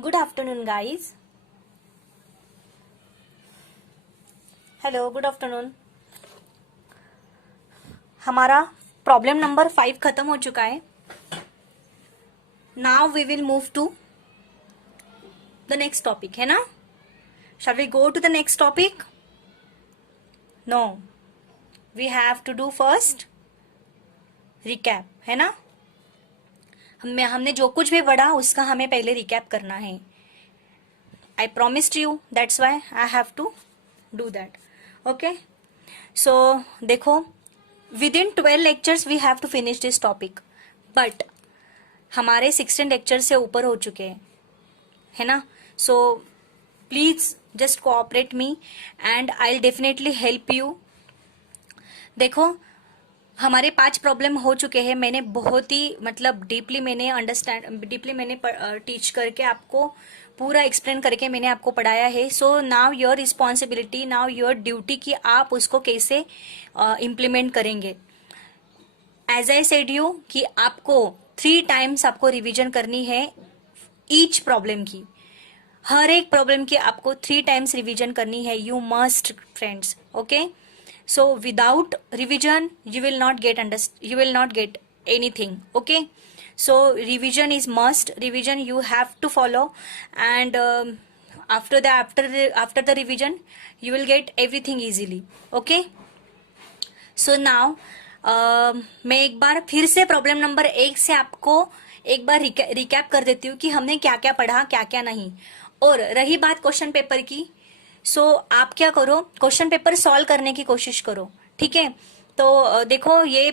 Good afternoon guys. Hello, good afternoon. हमारा problem number 5 खत्म हो चुका है. Now we will move to the next topic, है ना? Shall we go to the next topic? No, we have to do first recap, है ना? हमने जो कुछ भी पढ़ा उसका हमें पहले रिकैप करना है. I promised you, that's why I have to do that. Okay, so देखो, within 12 lectures we have to finish this topic, but हमारे 16 लेक्चर से ऊपर हो चुके हैं, है ना? So please just cooperate me and I will definitely help you. देखो, हमारे 5 प्रॉब्लम हो चुके हैं. मैंने बहुत ही डीपली मैंने टीच करके आपको पूरा एक्सप्लेन करके मैंने आपको पढ़ाया है. So now your responsibility, now your duty कि आप उसको कैसे इम्प्लीमेंट करेंगे. एज आई सेड यू कि आपको 3 टाइम्स आपको रिवीजन करनी है ईच प्रॉब्लम की. हर एक प्रॉब्लम की आपको 3 टाइम्स रिवीजन करनी है. You must friends. Okay, so without revision you will not get anything. Okay, so revision is must. Revision you have to follow, and after the revision you will get everything easily. Okay, so now मैं एक बार फिर से problem number 1 से आपको एक बार recap कर देती हूँ कि हमने क्या क्या पढ़ा, क्या क्या नहीं. और रही बात क्वेश्चन पेपर की, सो आप क्या करो, क्वेश्चन पेपर सॉल्व करने की कोशिश करो. ठीक है? तो देखो, ये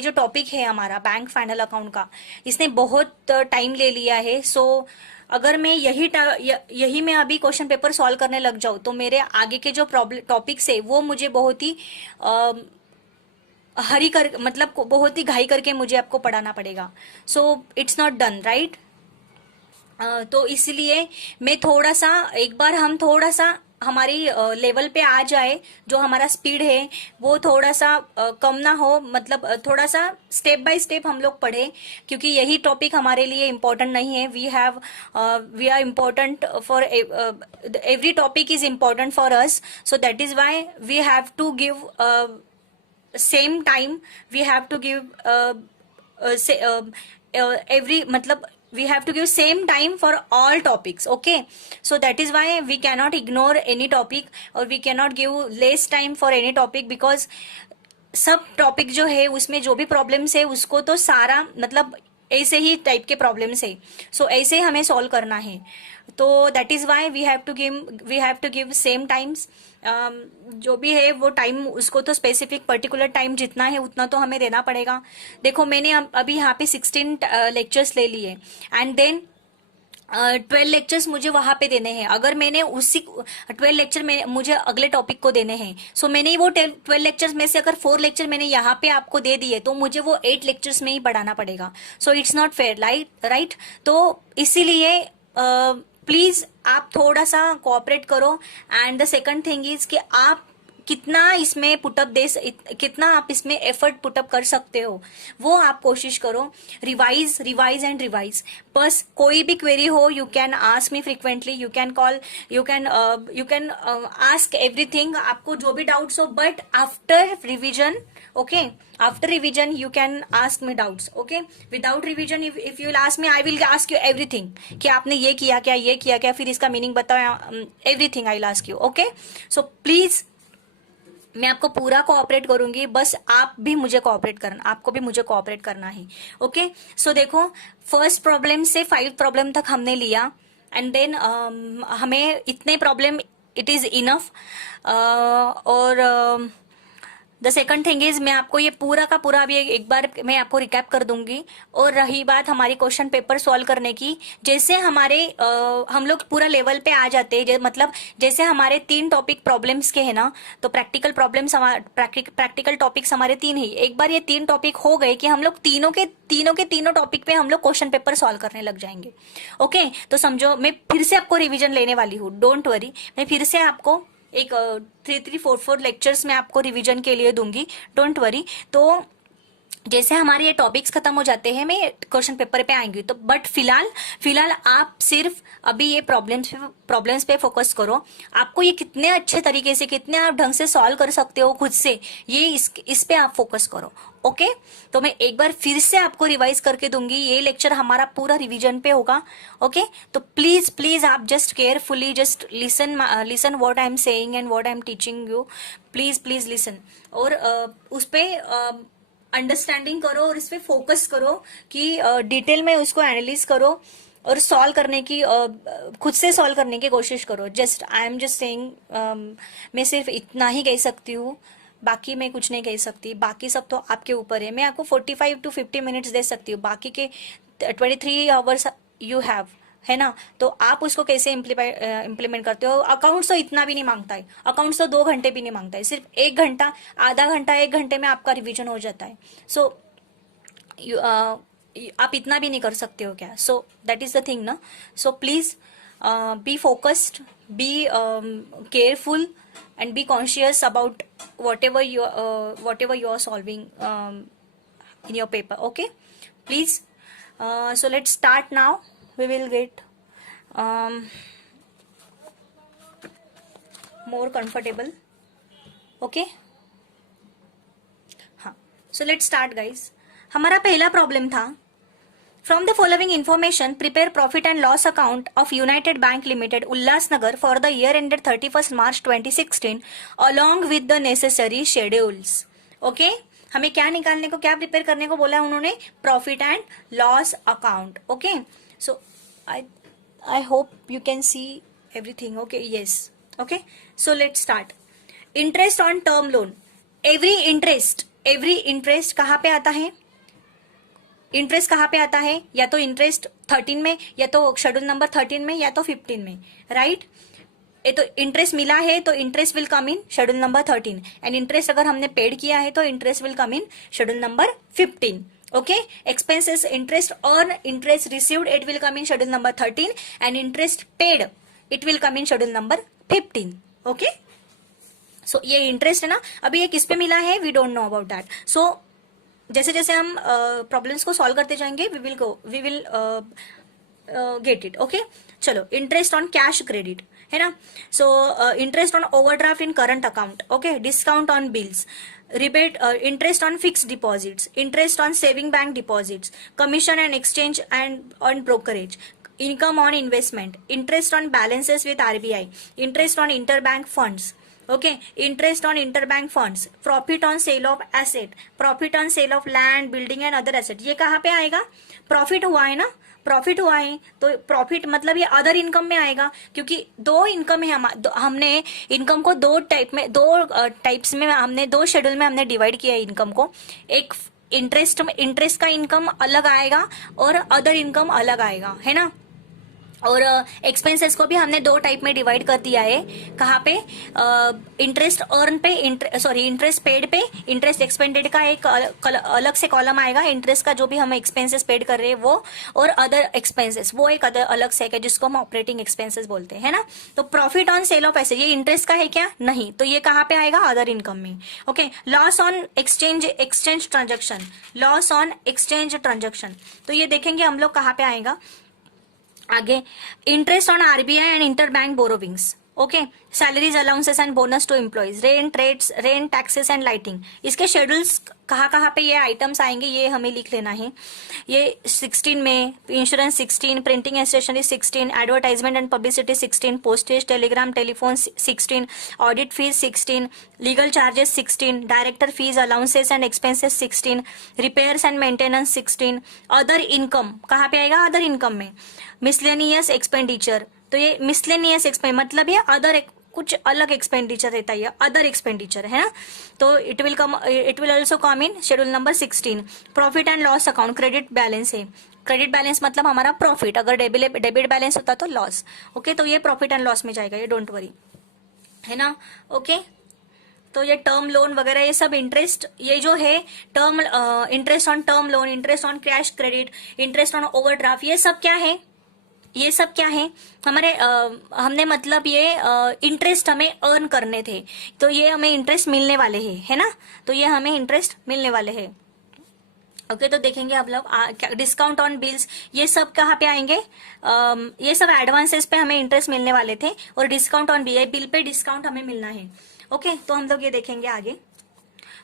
जो टॉपिक है हमारा बैंक फाइनल अकाउंट का, इसने बहुत टाइम ले लिया है. सो अगर मैं यही मैं अभी क्वेश्चन पेपर सॉल्व करने लग जाऊं तो मेरे आगे के जो टॉपिक्स है वो मुझे बहुत ही बहुत ही घाई करके मुझे आपको पढ़ाना पड़ेगा. So it's not done, right? तो इसलिए मैं हम थोड़ा सा हमारी लेवल पे आ जाए, जो हमारा स्पीड है वो थोड़ा सा कम ना हो, थोड़ा सा स्टेप बाय स्टेप हम लोग पढ़े, क्योंकि यही टॉपिक हमारे लिए इम्पोर्टेंट नहीं है. We are important for every topic is important for us. So that is why we have to give same time. We have to give we have to give same time for all topics. Okay, so that is why we cannot ignore any topic, or we cannot give less time for any topic, because सब topic जो है उसमें जो भी problems है उसको तो सारा ऐसे ही टाइप के प्रॉब्लम्स है. सो ऐसे ही हमें सॉल्व करना है. तो that is why we have to give same times. जो भी है वो टाइम, उसको तो स्पेसिफिक पर्टिकुलर टाइम जितना है उतना तो हमें देना पड़ेगा. देखो, मैंने अभी यहाँ पे 16 लेक्चर्स ले लिए, एंड देन 12 लेक्चर्स मुझे वहां पे देने हैं. अगर मैंने उसी 12 लेक्चर में मुझे अगले टॉपिक को देने हैं, सो मैंने वो 12 लेक्चर्स में से अगर 4 लेक्चर मैंने यहाँ पे आपको दे दिए तो मुझे वो 8 लेक्चर्स में ही पढ़ाना पड़ेगा. So it's not fair, right? तो इसीलिए प्लीज आप थोड़ा सा कोऑपरेट करो. And the second thing is कि आप कितना आप इसमें एफर्ट पुटअप कर सकते हो, वो आप कोशिश करो. Revise and revise. बस कोई भी क्वेरी हो, you can ask me frequently, you can ask everything. आपको जो भी डाउट्स हो, but after revision. Okay, after revision you can ask me doubts. Okay, without revision if you will ask me, I will ask you everything कि आपने ये किया क्या, फिर इसका मीनिंग बताओ. Everything I will ask you. Okay, so please मैं आपको पूरा कोऑपरेट करूंगी, बस आपको भी मुझे कोऑपरेट करना है. ओके, सो देखो, फर्स्ट प्रॉब्लम से 5 प्रॉब्लम तक हमने लिया, एंड देन हमें इतने प्रॉब्लम इट इज इनफ. और द सेकंड थिंग इज, मैं आपको ये पूरा का पूरा अभी एक बार मैं आपको रिकैप कर दूंगी. और रही बात हमारी क्वेश्चन पेपर सॉल्व करने की, जैसे हम लोग पूरा लेवल पे आ जाते हैं, जैसे हमारे 3 टॉपिक प्रॉब्लम्स के है ना, तो प्रैक्टिकल टॉपिक्स हमारे 3 ही. एक बार ये 3 टॉपिक हो गए कि हम लोग तीनों टॉपिक पे हम लोग क्वेश्चन पेपर सॉल्व करने लग जाएंगे. ओके, तो समझो, मैं फिर से आपको रिविजन लेने वाली हूँ. डोंट वरी, मैं फिर से आपको एक 3-4 लेक्चर्स में आपको रिवीजन के लिए दूंगी. Don't worry. तो जैसे हमारे ये टॉपिक्स खत्म हो जाते हैं मैं क्वेश्चन पेपर पे आएंगी, तो बट फिलहाल आप सिर्फ अभी ये प्रॉब्लम्स पे फोकस करो। आपको ये कितने अच्छे तरीके से, कितने आप ढंग से सॉल्व कर सकते हो खुद से, ये इस पे आप फोकस करो। ओके, तो मैं एक बार फिर से आपको रिवाइज करके दूंगी, ये लेक्चर हमारा पूरा रिवीजन पे होगा। ओके, तो प्लीज प्लीज आप just carefully just listen what I am saying and what I am teaching you. Please please listen, और उस पे अंडरस्टैंडिंग करो और इस पे फोकस करो कि डिटेल में उसको एनालिस करो और सॉल्व करने की खुद से सॉल्व करने की कोशिश करो। Just I am just saying, मैं सिर्फ इतना ही कह सकती हूँ, बाकी मैं कुछ नहीं कह सकती। बाकी सब तो आपके ऊपर है। मैं आपको 45 to 50 मिनट्स दे सकती हूँ, बाकी के 23 आवर्स यू हैव, है ना। तो आप उसको कैसे इम्प्लीमेंट करते हो। अकाउंट्स तो इतना भी नहीं मांगता है, अकाउंट्स तो 2 घंटे भी नहीं मांगता है, सिर्फ 1 घंटा, आधा घंटा, 1 घंटे में आपका रिवीजन हो जाता है। सो आप इतना भी नहीं कर सकते हो क्या। So that is the thing ना। So please be focused, be careful and be conscious about whatever you are solving in your paper. Okay, please. So let's start now. We will get more comfortable. Okay, हाँ, so let's start guys. हमारा पहला problem था, from the following information, prepare profit and loss account of United Bank Limited, Ulhasnagar for the year ended 31st March 2016 along with the necessary schedules. Okay? हमें क्या निकालने को, क्या prepare करने को बोला उन्होंने, profit and loss account. Okay, so I hope you can see everything. Okay, yes, okay, so let's start. Interest on term loan, every interest कहाँ पे आता है, इंटरेस्ट कहाँ पे आता है, या तो इंटरेस्ट 13 में, या तो शेड्यूल नंबर 13 में, या तो 15 में, राइट। ये तो इंटरेस्ट मिला है तो interest will come in schedule number 13, and interest अगर हमने पेड किया है तो interest will come in schedule number 15। Okay, expenses, interest on interest received, it will come in schedule number 13, and interest paid, it will come in schedule number 15। Okay, so ये interest है ना। अभी ये किस पे मिला है, we don't know about that. So जैसे जैसे हम प्रॉब्लम्स को सॉल्व करते जाएंगे, we will get it. Okay, चलो, इंटरेस्ट ऑन कैश क्रेडिट है ना। So interest on overdraft in current account, okay, discount on bills, rebate, interest on fixed deposits, interest on saving bank deposits, commission and exchange and on brokerage, income on investment, interest on balances with RBI, interest on interbank funds, okay, interest on interbank funds, profit on sale of asset, profit on sale of land, building and other asset। ये कहाँ पे आएगा, profit हुआ है ना, profit हुआ है तो प्रॉफिट मतलब ये अदर इनकम में आएगा, क्योंकि 2 इनकम है। हमने इनकम को 2 टाइप्स में हमने 2 शेड्यूल में हमने डिवाइड किया है इनकम को। एक इंटरेस्ट का इनकम अलग आएगा और अदर इनकम अलग आएगा, है ना। और एक्सपेंसेस को भी हमने 2 टाइप में डिवाइड कर दिया है। कहाँ पे, इंटरेस्ट अर्न पे, इंटरेस्ट पेड पे, इंटरेस्ट एक्सपेंडेड का एक अलग से कॉलम आएगा, इंटरेस्ट का जो भी हम एक्सपेंसेस पेड कर रहे हैं वो, और अदर एक्सपेंसेस वो एक अदर अलग से है जिसको हम ऑपरेटिंग एक्सपेंसेस बोलते हैं ना। तो profit on sale of asset, ये इंटरेस्ट का है क्या, नहीं, तो ये कहाँ पे आएगा, अदर इनकम में। Okay, loss on exchange transaction, loss on exchange transaction, तो ये देखेंगे हम लोग कहाँ पे आएगा आगे। Interest on RBI and inter bank borrowings, okay, salaries, allowances and bonus to employees, rent, taxes and lighting. इसके शेड्यूल्स कहाँ पे ये आइटम्स आएंगे, ये हमें लिख लेना है। ये 16 में, insurance 16, printing and stationery 16, advertisement and publicity 16, postage, telegram, telephone 16, audit fees 16, legal charges 16, director fees, allowances and expenses 16, repairs and maintenance 16, other income कहाँ पे आएगा, अदर इनकम में, मिसलेनियस एक्सपेंडिचर, तो ये मिसलेनियस एक्सपेंड मतलब ये अदर कुछ अलग एक्सपेंडिचर रहता है, अदर एक्सपेंडिचर है ना। तो it will also come in schedule number 16। Profit and loss account, credit balance है, क्रेडिट बैलेंस मतलब हमारा प्रॉफिट, अगर डेबिट बैलेंस होता तो लॉस। ओके, तो ये प्रॉफिट एंड लॉस में जाएगा, ये डोंट वरी, है ना। ओके, तो ये टर्म लोन वगैरह ये सब इंटरेस्ट, ये जो है term interest on term loan, interest on cash credit, interest on overdraft, ये सब क्या है, ये सब क्या है हमारे हमने मतलब ये इंटरेस्ट हमें अर्न करने थे, तो ये हमें इंटरेस्ट मिलने वाले हैं, है ना। तो ये हमें इंटरेस्ट मिलने वाले हैं। ओके तो देखेंगे आप लोग डिस्काउंट ऑन बिल्स, ये सब कहाँ पे आएंगे, ये सब एडवांसेस पे हमें इंटरेस्ट मिलने वाले थे, और discount on bill pay discount हमें मिलना है। ओके तो हम लोग ये देखेंगे आगे,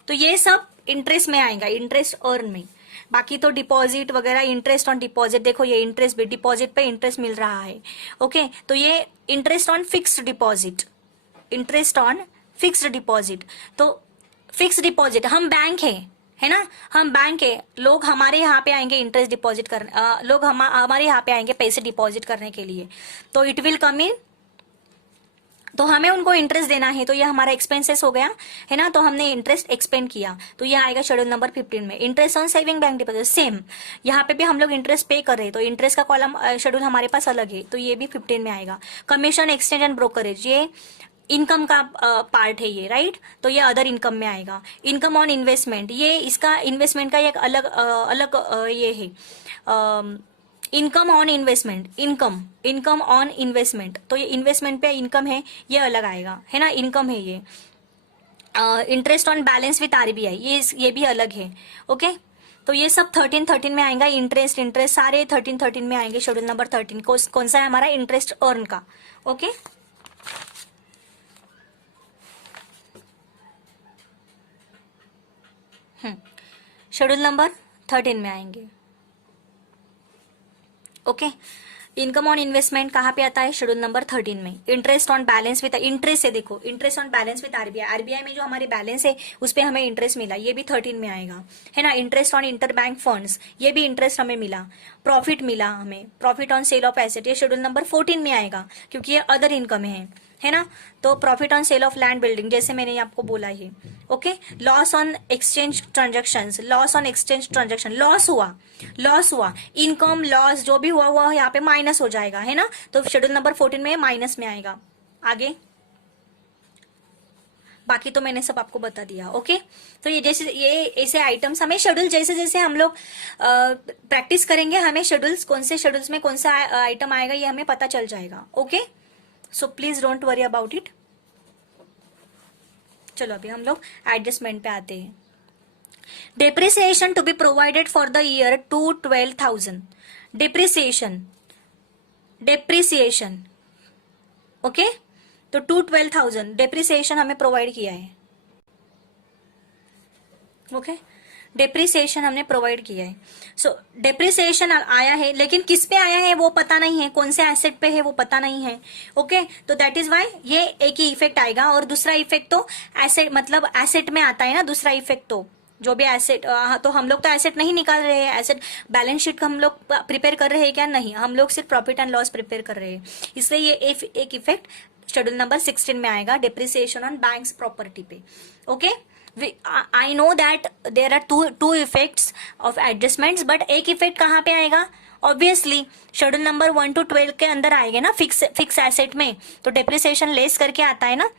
तो ये सब इंटरेस्ट में आएगा, इंटरेस्ट अर्न में। बाकी तो डिपॉजिट वगैरह, इंटरेस्ट ऑन डिपॉजिट, देखो ये इंटरेस्ट भी, डिपॉजिट पे इंटरेस्ट मिल रहा है। ओके तो ये interest on fixed deposit, interest on fixed deposit. तो फिक्स्ड डिपॉजिट, हम बैंक है ना, हम बैंक है, लोग हमारे यहाँ पे आएंगे इंटरेस्ट डिपॉजिट करने, लोग हमारे यहाँ पे आएंगे पैसे डिपॉजिट करने के लिए, तो इट विल कम इन, तो हमें उनको इंटरेस्ट देना है, तो ये हमारा एक्सपेंसेस हो गया है ना, तो हमने इंटरेस्ट एक्सपेंड किया, तो ये आएगा शेड्यूल नंबर 15 में। Interest on saving bank deposit, same यहाँ पे भी हम लोग इंटरेस्ट पे कर रहे हैं, तो इंटरेस्ट का कॉलम शेड्यूल हमारे पास अलग है, तो ये भी 15 में आएगा। कमीशन, एक्सचेंज एंड ब्रोकरेज, ये इनकम का पार्ट है ये, राइट, तो ये अदर इनकम में आएगा। इनकम ऑन इन्वेस्टमेंट, ये इसका इन्वेस्टमेंट का एक अलग ये है, income on investment, income on investment, तो ये इन्वेस्टमेंट पे इनकम है, ये अलग आएगा है ना, इनकम है ये। Interest on balance with RBI, ये भी अलग है। ओके तो ये सब 13 में आएगा, इंटरेस्ट सारे 13 में आएंगे। शेड्यूल नंबर 13 कौन सा है हमारा, इंटरेस्ट अर्न का। ओके शेड्यूल नंबर 13 में आएंगे। ओके इनकम ऑन इन्वेस्टमेंट कहाँ पे आता है, शेड्यूल नंबर 13 में। Interest on balance with interest है, देखो interest on balance with RBI, RBI में जो हमारे बैलेंस है उस पे हमें इंटरेस्ट मिला, ये भी 13 में आएगा है ना। Interest on inter bank funds, ये भी इंटरेस्ट हमें मिला। प्रॉफिट मिला हमें, profit on sale of asset, ये शेड्यूल नंबर 14 में आएगा, क्योंकि ये अदर इनकम है ना। तो profit on sale of land building, जैसे मैंने आपको बोला है। Okay loss on exchange transactions, loss on exchange transaction, loss हुआ, इनकम लॉस जो भी हुआ यहाँ पे माइनस हो जाएगा है ना, तो शेड्यूल नंबर 14 में माइनस में आएगा। आगे बाकी तो मैंने सब आपको बता दिया। ओके तो ये जैसे ये ऐसे आइटम्स हमें शेड्यूल जैसे जैसे हम लोग प्रैक्टिस करेंगे, हमें शेड्यूल्स कौन से शेड्यूल्स में कौन सा आइटम आएगा ये हमें पता चल जाएगा। Okay so please don't worry about it. चलो अभी हम लोग एडजस्टमेंट पे आते हैं। Depreciation to be provided for the year to 12,000, depreciation okay तो 12,000 डेप्रिसिएशन हमें प्रोवाइड किया है। ओके डेप्रिसिएशन हमने प्रोवाइड किया है। सो डेप्रिसिएशन आया है, लेकिन किस पे आया है वो पता नहीं है, कौन से एसेट पे है वो पता नहीं है। ओके तो दैट इज वाई ये एक ही इफेक्ट आएगा, और दूसरा इफेक्ट तो एसेट मतलब एसेट में आता है ना, दूसरा इफेक्ट तो जो भी एसेट, तो हम लोग तो एसेट नहीं निकाल रहे हैं, एसेट बैलेंस शीट का हम लोग प्रिपेयर कर रहे हैं क्या, नहीं, हम लोग सिर्फ प्रॉफिट एंड लॉस प्रिपेयर कर रहे हैं, इसलिए ये एक इफेक्ट शेड्यूल नंबर 16 में आएगा, डेप्रिसिएशन ऑन बैंक्स प्रॉपर्टी पे। Okay I know that there are two effects of adjustments, but एक इफेक्ट कहाँ पे आएगा, ऑब्वियसली शेड्यूल नंबर 1 to 12 के अंदर आएगा ना, फिक्स एसेट में, तो डेप्रिसिएशन लेस करके आता है ना।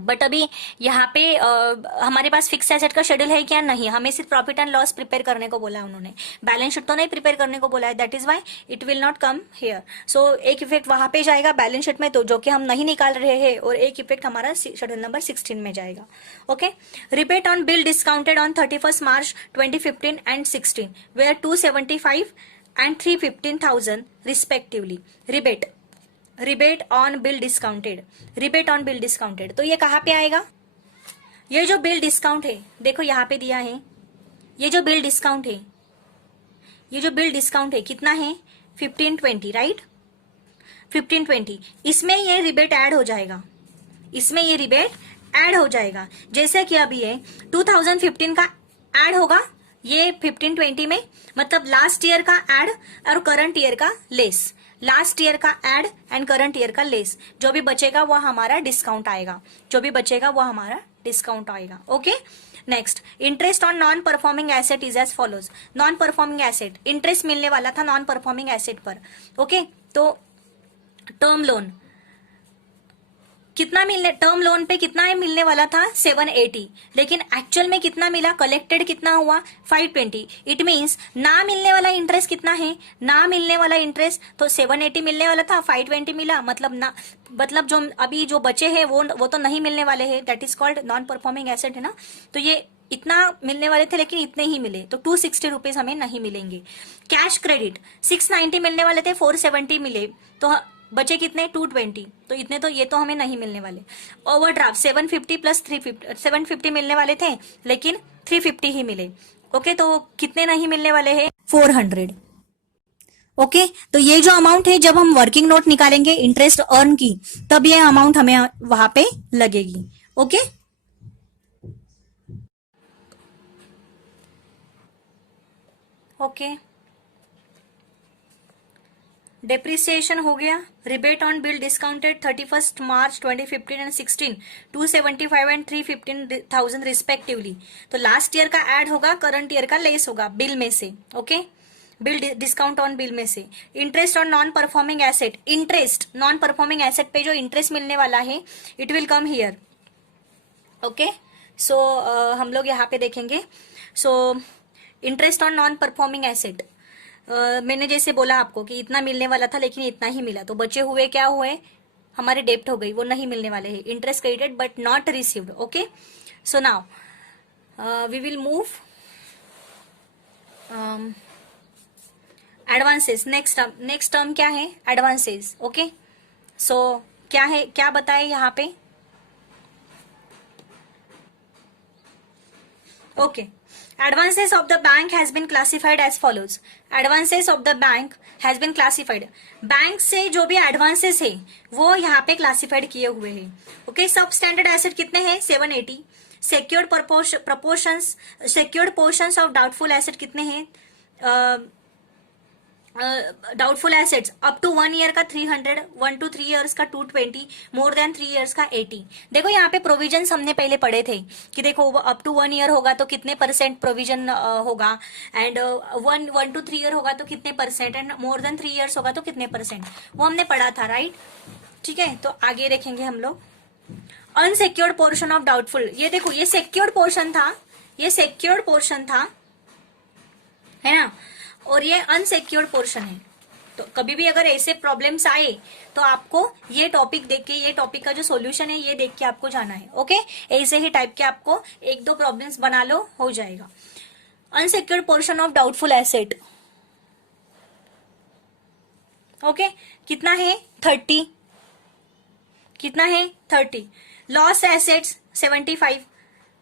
बट अभी यहाँ पे हमारे पास फिक्स एसेट का शेड्यूल है क्या, नहीं, हमें सिर्फ प्रॉफिट एंड लॉस प्रिपेयर करने को बोला है उन्होंने, बैलेंस शीट तो नहीं प्रिपेयर करने को बोला है, that is why it will not come here. So एक इफेक्ट वहां पे जाएगा बैलेंस शीट में, तो जो कि हम नहीं निकाल रहे हैं, और एक इफेक्ट हमारा शेड्यूल नंबर 16 में जाएगा। Okay rebate on bill discounted on 31 March 2015 and 16 were 275 and 315,000 respectively. Rebate on bill discounted, तो ये कहाँ पे आएगा, ये जो बिल डिस्काउंट है, देखो यहाँ पे दिया है, ये जो बिल डिस्काउंट है कितना है, 1520, राइट, 1520, इसमें ये रिबेट ऐड हो जाएगा, जैसे कि अभी ये 2015 का ऐड होगा ये 1520 में, मतलब लास्ट ईयर का ऐड और करंट ईयर का लेस, लास्ट ईयर का एड एंड करंट ईयर का लेस, जो भी बचेगा वो हमारा डिस्काउंट आएगा, okay next interest on non performing asset is as follows. Non performing asset, interest मिलने वाला था नॉन परफॉर्मिंग एसेट पर। ओके तो टर्म लोन टर्म लोन पे कितना मिलने वाला था, 780, लेकिन एक्चुअल में कितना मिला, कलेक्टेड कितना हुआ, 520। इट मींस ना मिलने वाला इंटरेस्ट कितना है, ना मिलने वाला इंटरेस्ट तो 780 मिलने वाला था, 520 मिला, मतलब जो अभी जो बचे हैं वो तो नहीं मिलने वाले हैं, that is called non performing asset है ना। तो ये इतना मिलने वाले थे लेकिन इतने ही मिले, तो 260 रुपीज हमें नहीं मिलेंगे। कैश क्रेडिट 690 मिलने वाले थे, 470 मिले, तो बचे कितने 220, तो इतने तो ये तो हमें नहीं मिलने वाले। ओवरड्राफ्ट 750 प्लस 350, 750 मिलने वाले थे लेकिन 350 ही मिले। ओके, तो कितने नहीं मिलने वाले हैं 400। ओके, तो ये जो अमाउंट है जब हम वर्किंग नोट निकालेंगे इंटरेस्ट अर्न की, तब ये अमाउंट हमें वहां पे लगेगी। ओके, ओके, डेप्रिसिएशन हो गया। Rebate on bill discounted 31 March 2015 and 16, 275 and 315,000 respectively. तो लास्ट ईयर का ऐड होगा, करंट ईयर का लेस होगा बिल में से। Okay, bill discount on bill में से। Interest on non performing asset, interest non performing asset पे जो इंटरेस्ट मिलने वाला है it will come here. Okay, so हम लोग यहाँ पे देखेंगे। So interest on non performing asset, मैंने जैसे बोला आपको कि इतना मिलने वाला था लेकिन इतना ही मिला, तो बचे हुए क्या हुए, हमारे डेप्ट हो गई, वो नहीं मिलने वाले हैं। Interest credited but not received. Okay, so now we will move advances. Next term क्या है, एडवांसेस। ओके, सो क्या है, क्या बताए यहाँ पे। Okay, advances of the bank has been classified as follows. advances of the bank has been classified, bank से जो भी एडवांसेस है वो यहाँ पे क्लासिफाइड किए हुए हैं। ओके, सब स्टैंडर्ड एसेट कितने हैं 780, secured proportions, secured portions of doubtful asset कितने हैं, doubtful assets up to 1 year का 300, 1 to 3 years का 220, मोर देन 3 years का 80। देखो यहाँ पे प्रोविजन हमने पहले पढ़े थे कि देखो अप टू 1 ईयर होगा तो कितने परसेंट प्रोविजन होगा, एंड 1 to 3 year होगा तो कितने percent, and more than 3 years होगा तो कितने परसेंट, वो हमने पढ़ा था, राइट। ठीक है, तो आगे देखेंगे हम लोग। अनसिक्योर्ड पोर्शन ऑफ डाउटफुल, ये देखो ये सिक्योर्ड पोर्शन था, ये सिक्योर्ड पोर्शन था, है ना, और ये अनसिक्योर्ड पोर्शन है। तो कभी भी अगर ऐसे प्रॉब्लम्स आए तो आपको ये टॉपिक देख के, ये टॉपिक का जो सॉल्यूशन है ये देख के आपको जाना है। ओके, ऐसे ही टाइप के आपको 1-2 प्रॉब्लम्स बना लो, हो जाएगा। Unsecured portion of doubtful asset, okay, कितना है 30, कितना है 30। Loss assets 75,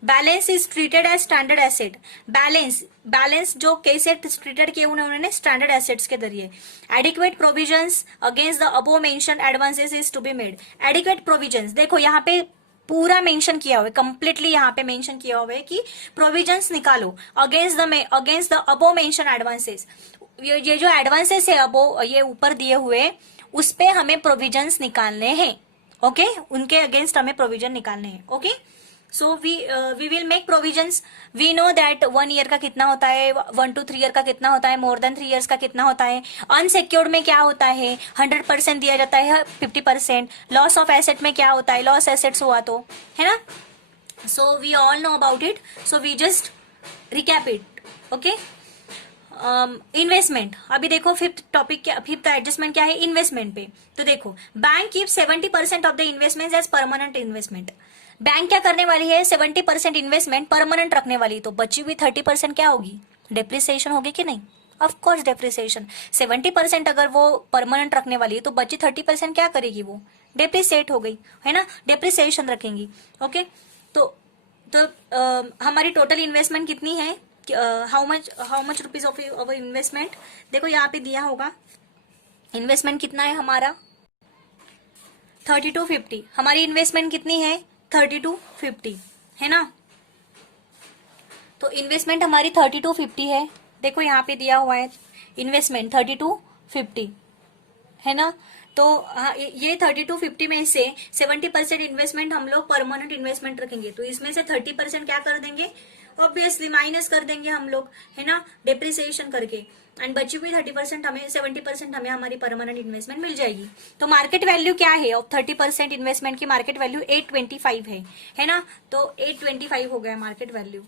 balance is treated as standard asset, balance जो कैसे ट्रीटेड किए उन्होंने स्टैंडर्ड एसेट्स के जरिए। Adequate provisions against the above mention advances is to be made. Adequate provisions देखो यहाँ पे पूरा मेंशन किया हुआ है, कंप्लीटली यहाँ पे मेंशन किया हुआ है कि प्रोविजंस निकालो against the above mention advances. ये जो एडवांसेस है अबो, ये ऊपर दिए हुए, उस पे हमें प्रोविजंस निकालने हैं। ओके, उनके अगेंस्ट हमें प्रोविजन निकालने हैं। Okay, so we will make provisions. We know that 1 year का कितना होता है, 1 to 3 year का कितना होता है, मोर देन 3 years का कितना होता है। अनसिक्योर्ड में क्या होता है, 100% दिया जाता है, 50%। लॉस ऑफ एसेट में क्या होता है, लॉस एसेट्स हुआ तो, है ना। So we all know about it, so we just recap it. Okay, investment, अभी देखो फिफ्थ टॉपिक क्या, फिफ्थ एडजस्टमेंट क्या है इन्वेस्टमेंट पे। तो देखो bank keep 70% of the investment as permanent investment. Bank क्या करने वाली है, 70% इन्वेस्टमेंट परमानेंट रखने वाली, तो बची हुई 30% क्या होगी, डेप्रिसिएशन होगी कि नहीं, ऑफ कोर्स डेप्रिसिएशन। 70% अगर वो परमानेंट रखने वाली है तो बची 30% क्या करेगी, वो डेप्रिसिएट हो गई, है ना, डेप्रिसिएशन रखेंगी। ओके, तो हमारी टोटल इन्वेस्टमेंट कितनी है, how much rupees of investment, देखो यहाँ पे दिया होगा इन्वेस्टमेंट कितना है हमारा 3250। हमारी इन्वेस्टमेंट कितनी है 3250, है ना। तो इन्वेस्टमेंट हमारी 3250 है, देखो यहाँ पे दिया हुआ है इन्वेस्टमेंट 3250, है ना। तो ये 3250 में से 70% इन्वेस्टमेंट हम लोग परमानेंट इन्वेस्टमेंट रखेंगे, तो इसमें से 30% क्या कर देंगे, ऑब्वियसली माइनस कर देंगे हम लोग, है ना, डेप्रिसिएशन करके, एंड बची हुई 30% हमें 70% हमें हमारी परमानेंट इन्वेस्टमेंट मिल जाएगी। तो मार्केट वैल्यू क्या है ऑफ 30% इन्वेस्टमेंट की, मार्केट वैल्यू 825 है ना। तो 825 हो गया मार्केट वैल्यू।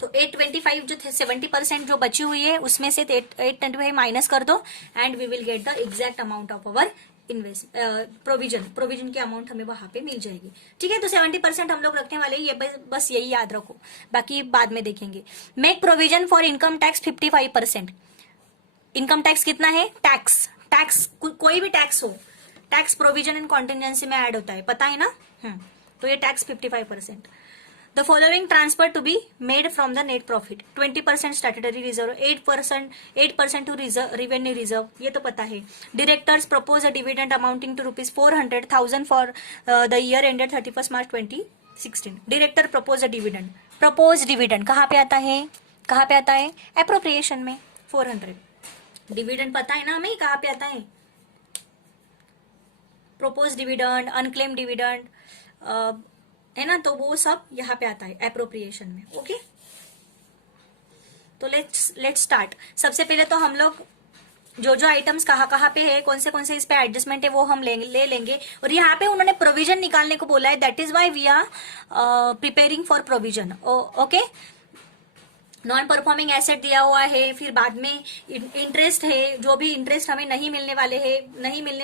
तो 825 जो 70% जो बची हुई है उसमें से 825 माइनस कर दो, and we will get the exact amount of our invest provision की अमाउंट हमें वहां पे मिल जाएगी। ठीक है, तो 70% हम लोग रखने वाले हैं, ये बस यही याद रखो, बाकी बाद में देखेंगे। Make provision for income tax 55%। Income tax कितना है? टैक्स कोई भी टैक्स हो, टैक्स प्रोविजन एंड कॉन्टिजेंसी में ऐड होता है, पता है ना। तो ये tax 55%। The following transfer to be made from the net profit, 20% statutory reserve, 8% to revenue reserve, ये तो पता है। Directors propose a dividend amounting to ₹400,000 for the year ended 31 March 2016। Director propose a dividend, propose dividend कहाँ पे आता है? कहाँ पे आता है? एप्रोप्रिएशन में 400। डिविडेंड पता है ना हमें कहाँ पे आता है? प्रोपोज डिविडेंड, अनक्लेम डिविडेंड है ना, तो वो सब यहाँ पे आता है एप्रोप्रिएशन में। ओके, तो लेट्स स्टार्ट। सबसे पहले तो हम लोग जो आइटम्स कहाँ पे है, कौन से इस पे एडजस्टमेंट है, वो हम ले लेंगे। और यहाँ पे उन्होंने प्रोविजन निकालने को बोला है, that is why we are preparing for provision. Okay, non performing asset दिया हुआ है, फिर बाद में इंटरेस्ट है, जो भी इंटरेस्ट हमें नहीं मिलने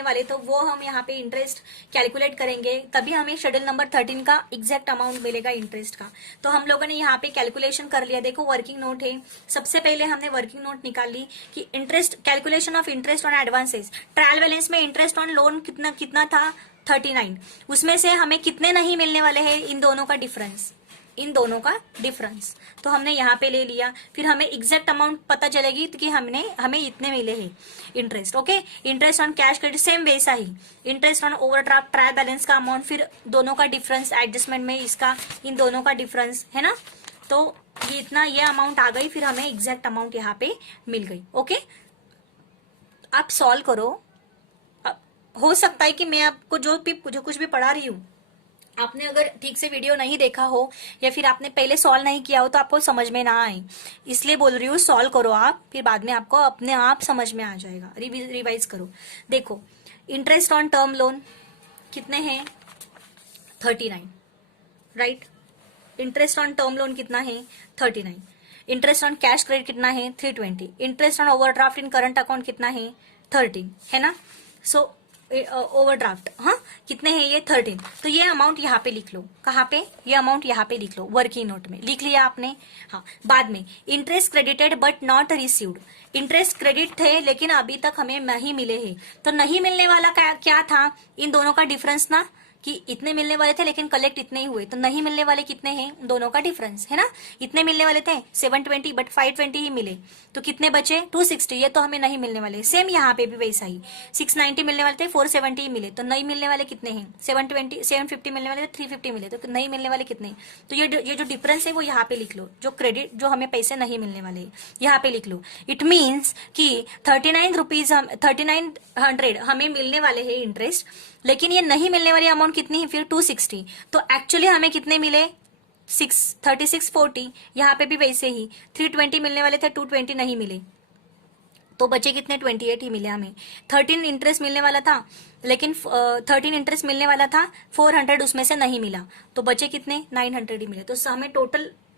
वाले तो वो हम यहाँ पे इंटरेस्ट कैलकुलेट करेंगे, तभी हमें शेड्यूल नंबर 13 का एग्जैक्ट अमाउंट मिलेगा इंटरेस्ट का। तो हम लोगों ने यहाँ पे कैलकुलेशन कर लिया। देखो वर्किंग नोट है, सबसे पहले हमने वर्किंग नोट निकाल ली कि interest, calculation of interest on advances. Trial balance में इंटरेस्ट ऑन लोन कितना था? 39। उसमें से हमें कितने नहीं मिलने वाले हैं? इन दोनों का डिफरेंस, तो हमने यहाँ पे ले लिया। फिर हमें एग्जैक्ट अमाउंट पता चलेगी कि हमें इतने मिले हैं interest. Okay, interest on cash credit same वैसा ही, interest on overdraft trial balance का अमाउंट, फिर दोनों का डिफरेंस एडजस्टमेंट में इसका, इन दोनों का डिफरेंस है ना। तो ये अमाउंट आ गई, फिर हमें एग्जैक्ट अमाउंट यहाँ पे मिल गई। ओके, आप सॉल्व करो। हो सकता है कि मैं आपको जो कुछ भी पढ़ा रही हूँ, आपने अगर ठीक से वीडियो नहीं देखा हो या फिर आपने पहले सॉल्व नहीं किया हो तो आपको समझ में ना आए, इसलिए बोल रही हूँ सॉल्व करो आप, फिर बाद में आपको अपने आप समझ में आ जाएगा। रिवाइज करो। देखो, इंटरेस्ट ऑन टर्म लोन कितने हैं? 39, right. Interest on term loan कितना है? 39। इंटरेस्ट ऑन कैश क्रेडिट कितना है? 320। Interest on overdraft in current account कितना है? 13, है ना। सो ओवरड्राफ्ट कितने हैं? ये 13। तो ये अमाउंट यहाँ पे लिख लो। कहाँ पे? ये अमाउंट यहाँ पे लिख लो, वर्किंग नोट में लिख लिया आपने। हाँ, बाद में interest credited but not received, interest credit थे लेकिन अभी तक हमें नहीं मिले हैं। तो नहीं मिलने वाला क्या था? इन दोनों का डिफरेंस ना, कि इतने मिलने वाले थे लेकिन कलेक्ट इतने ही हुए, तो नहीं मिलने वाले कितने हैं? दोनों का डिफरेंस है ना। इतने मिलने वाले थे 720 बट 520 ही मिले, तो कितने बचे? 260, ये तो हमें नहीं मिलने वाले। सेम यहाँ पे भी वैसा ही, 690 मिलने वाले थे, 470 ही मिले, तो नहीं मिलने वाले कितने हैं? 750 मिलने वाले थे, 350 मिले, तो नहीं मिलने वाले कितने? तो ये जो डिफरेंस है वो यहाँ पे लिख लो, जो क्रेडिट, जो हमें पैसे नहीं मिलने वाले यहाँ पे लिख लो। इट मीन्स कि 3900 हमें मिलने वाले हैं इंटरेस्ट, लेकिन ये नहीं मिलने वाली अमाउंट कितनी है? फिर 260। तो एक्चुअली हमें कितने मिले? 3640। यहाँ पे भी वैसे ही 320 मिलने वाले थे, 220 नहीं मिले, तो बचे कितने? 28 ही मिले हमें। 13 इंटरेस्ट मिलने वाला था, लेकिन 13 इंटरेस्ट मिलने वाला था, 400 उसमें से नहीं मिला, तो बचे कितने? 900 ही मिले। तो हमें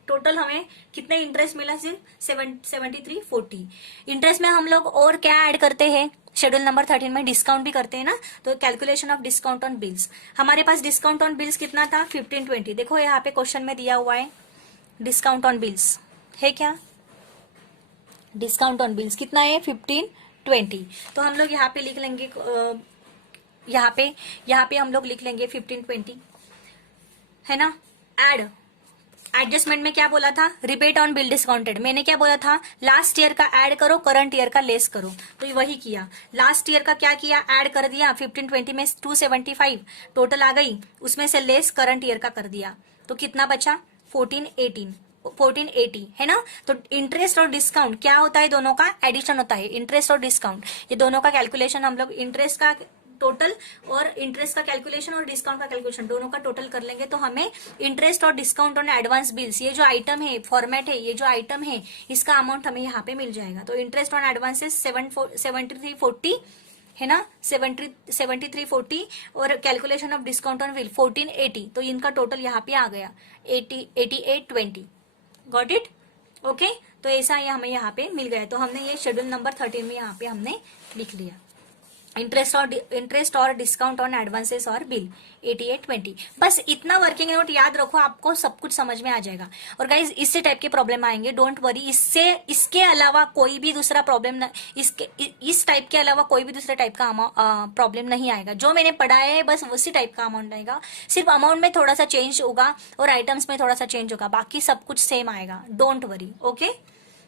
टोटल हमें कितने इंटरेस्ट मिला? सिर्फ 7340। इंटरेस्ट में हम लोग और क्या ऐड करते हैं? शेड्यूल नंबर 13 में डिस्काउंट भी करते हैं ना, तो calculation of discount on bills. हमारे पास डिस्काउंट ऑन बिल्स कितना था? 1520। देखो यहाँ पे क्वेश्चन में दिया हुआ है, डिस्काउंट ऑन बिल्स है क्या? डिस्काउंट ऑन बिल्स कितना है? 1520। तो हम लोग यहाँ पे लिख लेंगे, यहाँ पे हम लोग लिख लेंगे 1520, है ना। एडजस्टमेंट में क्या बोला था? Rebate on bill discounted. मैंने क्या बोला था? लास्ट ईयर का ऐड करो, करंट ईयर का लेस करो, तो वही किया। लास्ट ईयर का क्या किया? ऐड कर दिया, 1520 में 275 टोटल आ गई, उसमें से लेस करंट ईयर का कर दिया, तो कितना बचा? 1480, है ना। तो इंटरेस्ट और डिस्काउंट क्या होता है? दोनों का एडिशन होता है, इंटरेस्ट और डिस्काउंट। ये दोनों का कैलकुलेशन हम लोग, इंटरेस्ट का टोटल और इंटरेस्ट का कैलकुलेशन और डिस्काउंट का कैलकुलेशन, दोनों का टोटल कर लेंगे, तो हमें इंटरेस्ट और डिस्काउंट ऑन एडवांस बिल्स, ये जो आइटम है, फॉर्मेट है, ये जो आइटम है, इसका अमाउंट हमें यहाँ पे मिल जाएगा। तो इंटरेस्ट ऑन एडवांसेस 7340, है ना, 7340, और calculation of discount on bill 1480, तो इनका टोटल यहाँ पे आ गया 8820। Got it? ओके, तो ऐसा ये हमें यहाँ पे मिल गया। तो हमने ये शेड्यूल नंबर 13 में यहाँ पे हमने लिख लिया। इंटरेस्ट और डिस्काउंट ऑन एडवांसेस और बिल 8820। बस इतना वर्किंग नोट याद रखो, आपको सब कुछ समझ में आ जाएगा। और गाइज इससे टाइप के प्रॉब्लम आएंगे, डोंट वरी। इसके अलावा कोई भी दूसरा प्रॉब्लम, इस टाइप के अलावा कोई भी दूसरे टाइप का प्रॉब्लम नहीं आएगा। जो मैंने पढ़ा है बस उसी टाइप का अमाउंट आएगा, सिर्फ अमाउंट में थोड़ा सा चेंज होगा और आइटम्स में थोड़ा सा चेंज होगा, बाकी सब कुछ सेम आएगा, डोंट वरी। ओके,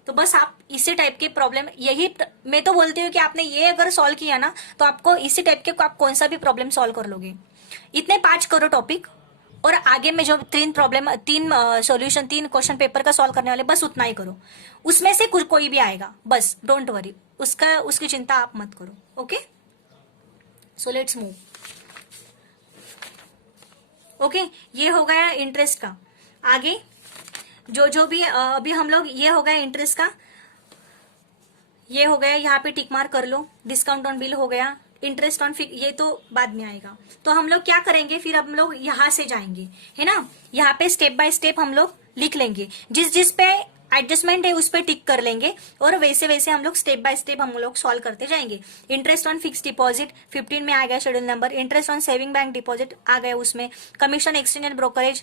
तो बस आप इसी टाइप के प्रॉब्लम, यही मैं तो बोलती हूँ कि आपने ये अगर सॉल्व किया ना तो आपको इसी टाइप के आप कौन सा भी प्रॉब्लम सॉल्व कर लोगे। इतने 5 करो टॉपिक, और आगे में जो 3 सॉल्यूशन 3 क्वेश्चन पेपर का सॉल्व करने वाले, बस उतना ही करो। उसमें से कुछ कोई भी आएगा, बस डोंट वरी, उसकी चिंता आप मत करो। Okay, so let's move. Okay, ये हो गया इंटरेस्ट का। आगे जो भी अभी हम लोग, ये हो गया इंटरेस्ट का, ये हो गया, यहाँ पे टिक मार्क कर लो। डिस्काउंट ऑन बिल हो गया, इंटरेस्ट ऑन फिक्स ये तो बाद में आएगा। तो हम लोग क्या करेंगे फिर, हम लोग यहाँ से जाएंगे, है ना। यहाँ पे स्टेप बाय स्टेप हम लोग लिख लेंगे, जिस पे एडजस्टमेंट है उस पे टिक कर लेंगे, और वैसे वैसे हम लोग स्टेप बाय स्टेप हम लोग सॉल्व करते जाएंगे। इंटरेस्ट ऑन फिक्स डिपॉजिट 15 में आ गया schedule number. Interest on saving bank deposit आ गया उसमें। Commission exchange and brokerage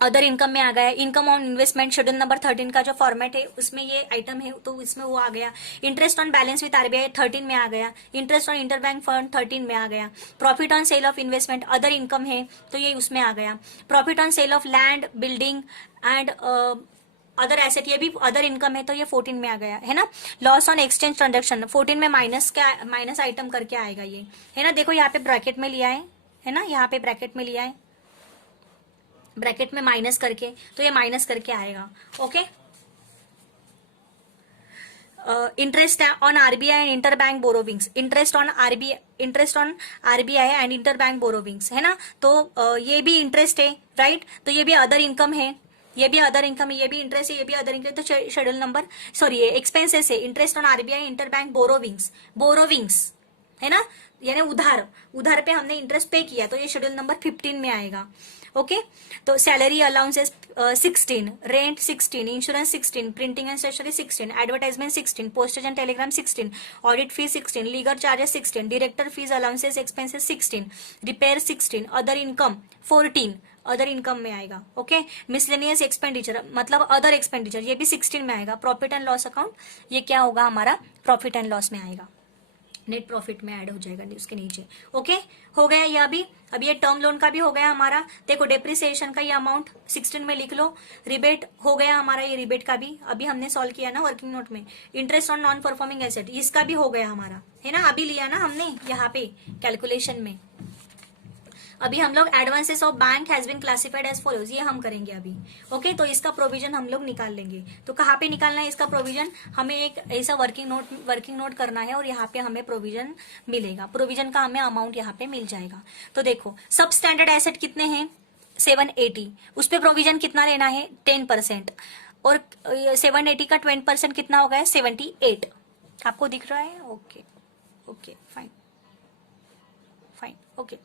other income में आ गया। Income on investment schedule number 13 का जो फॉर्मेट है उसमें ये आइटम है, तो इसमें वो आ गया। Interest on balance with RBI 13 में आ गया। इंटरेस्ट ऑन इंटरबैंक फंड 13 में आ गया। Profit on sale of investment other income है तो ये उसमें आ गया। Profit on sale of land building and other asset, ये भी अदर इनकम है तो ये 14 में आ गया, है ना। लॉस ऑन एक्सचेंज ट्रांजेक्शन 14 में माइनस आइटम करके आएगा ये, है ना। देखो यहाँ पे ब्रैकेट में लिया है ना, यहाँ पे ब्रैकेट में लिया है, ब्रैकेट में माइनस करके, तो ये माइनस करके आएगा। Okay, interest on RBI and inter bank borrowings, interest on RBI and inter bank borrowings, है ना। तो ये भी इंटरेस्ट है, राइट। तो ये भी अदर इनकम है, ये भी अदर इनकम है, ये भी इंटरेस्ट है, ये भी अदर इनकम। तो शेड्यूल नंबर सॉरी एक्सपेंसेस है। Interest on RBI inter bank borrowings, है ना, यानी उधार पे हमने इंटरेस्ट पे किया, तो ये शेड्यूल नंबर 15 में आएगा। ओके, तो salary allowances 16, rent 16, insurance 16, printing and stationery 16, advertisement 16, postage and telegram 16, audit fees 16, legal charges 16, director fees allowances expenses 16, repair 16, other income 14 other income में आएगा। ओके, मिसलेनियस एक्सपेंडिचर मतलब अदर एक्सपेंडिचर, ये भी 16 में आएगा। प्रॉफिट एंड लॉस अकाउंट, ये क्या होगा हमारा, प्रॉफिट एंड लॉस में आएगा, नेट प्रॉफिट में ऐड हो जाएगा उसके नीचे। ओके, हो गया ये। अभी ये टर्म लोन का भी हो गया हमारा। देखो डेप्रिसिएशन का ये अमाउंट 16 में लिख लो। रिबेट हो गया हमारा, ये रिबेट का भी अभी हमने सॉल्व किया ना वर्किंग नोट में। Interest on non performing asset, इसका भी हो गया हमारा, है ना, अभी लिया ना हमने यहाँ पे कैलकुलेशन में। अभी हम लोग advances of bank has been classified as follows, ये हम करेंगे अभी। ओके, तो इसका प्रोविजन हम लोग निकाल लेंगे। तो कहाँ पे निकालना है इसका प्रोविजन, हमें एक ऐसा वर्किंग नोट करना है और यहाँ पे हमें प्रोविजन मिलेगा। प्रोविजन का हमें अमाउंट यहाँ पे मिल जाएगा। तो देखो सब स्टैंडर्ड एसेट कितने हैं 780, उस पर प्रोविजन कितना लेना है 10%, और 780 का 20% कितना होगा 78। आपको दिख रहा है, okay okay fine fine, okay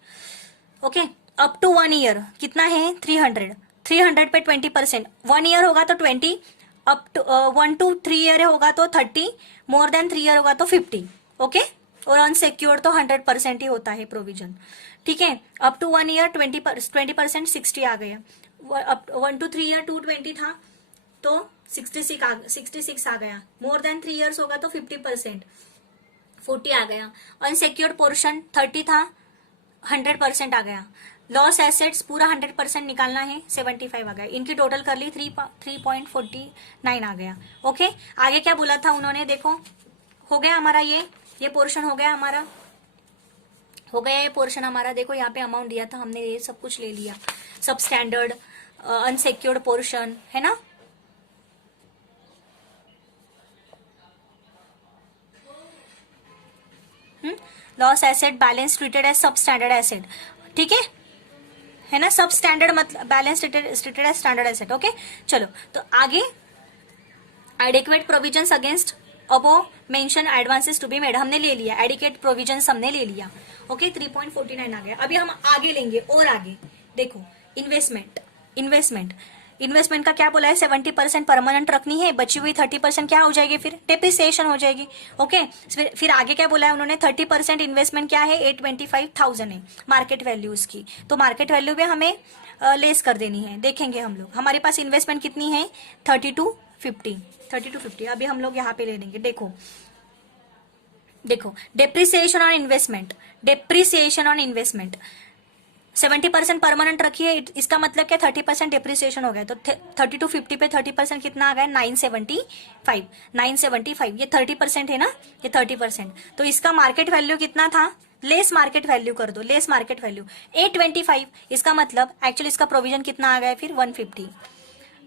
okay. Up to 1 year कितना है 300 पे 20%, 1 ईयर होगा तो 20, अप टू 1 to 3 ईयर होगा तो 30, मोर देन 3 ईयर होगा तो 50। ओके, और अनसिक्योर्ड तो 100% ही होता है प्रोविजन, ठीक है। अप टू 1 ईयर 20% 60 आ गया। 1 to 3 ईयर 220 था तो 66 आ गया। मोर देन 3 ईयर्स होगा तो 50%, 40 आ गया। अनसिक्योर्ड पोर्शन 30 था, 100% आ गया। लॉस एसेट्स पूरा 100% निकालना है, 75 आ गया। इनकी टोटल कर ली 3.49 आ गया। ओके, आगे क्या बोला था उन्होंने, देखो हो गया हमारा ये पोर्शन हो गया हमारा, हो गया ये पोर्शन हमारा। देखो यहाँ पे अमाउंट दिया था हमने, ये सब कुछ ले लिया, सब स्टैंडर्ड अनसिक्योर्ड पोर्शन, है ना। Loss asset balance treated as substandard asset, ठीक है ना। सब स्टैंडर्ड मतलब balance treated as standard asset. Okay, चलो तो आगे adequate provisions against above mention advances to be made हमने ले लिया, एडिक्वेट प्रोविजंस हमने ले लिया। ओके, 3.49 आ गया। अभी हम आगे लेंगे और आगे देखो इन्वेस्टमेंट इन्वेस्टमेंट का क्या बोला है, 70% परमानेंट रखनी है, बची हुई 30% क्या हो जाएगी, फिर डेप्रिसिएशन हो जाएगी। ओके, फिर आगे क्या बोला है उन्होंने, 30% इन्वेस्टमेंट क्या है, 825,000 है मार्केट वैल्यू उसकी, तो मार्केट वैल्यू भी हमें लेस कर देनी है। देखेंगे हम लोग हमारे पास इन्वेस्टमेंट कितनी है, 3250। अभी हम लोग यहाँ पे ले लेंगे। देखो डेप्रिसिएशन ऑन इन्वेस्टमेंट 70% परमानेंट रखी है, इसका मतलब क्या, 30% डेप्रिसिएशन हो गया, तो 3250 पे 30% कितना आ गया, 975। ये 30% है ना, ये 30%, तो इसका मार्केट वैल्यू कितना था, लेस मार्केट वैल्यू कर दो, लेस मार्केट वैल्यू 825, इसका मतलब एक्चुअली इसका प्रोविजन कितना आ गया फिर 150।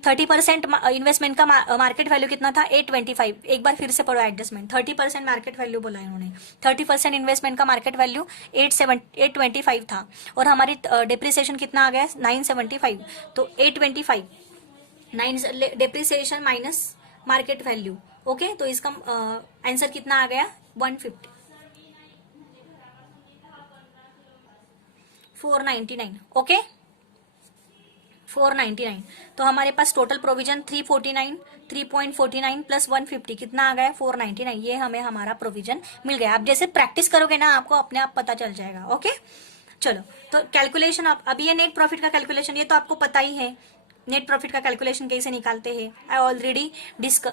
30% इन्वेस्टमेंट का मार्केट वैल्यू कितना था, 825। एक बार फिर से पढ़ो एडजस्टमेंट, 30% मार्केट वैल्यू बोला इन्होंने, 30% इन्वेस्टमेंट का मार्केट वैल्यू 825 था, और हमारी डिप्रिसिएशन कितना आ गया, 975, तो 825 depreciation minus market value. Okay, तो इसका आंसर कितना आ गया, 150, 499। ओके, 499, तो हमारे पास टोटल प्रोविजन 349 प्लस 150 कितना आ गया, 499। ये हमें हमारा प्रोविजन मिल गया। आप जैसे प्रैक्टिस करोगे ना, आपको अपने आप पता चल जाएगा। ओके, चलो, तो कैलकुलेशन अभी ये नेट प्रॉफिट का कैलकुलेशन, ये तो आपको पता ही है, नेट प्रॉफिट का कैलकुलेशन कैसे निकालते हैं,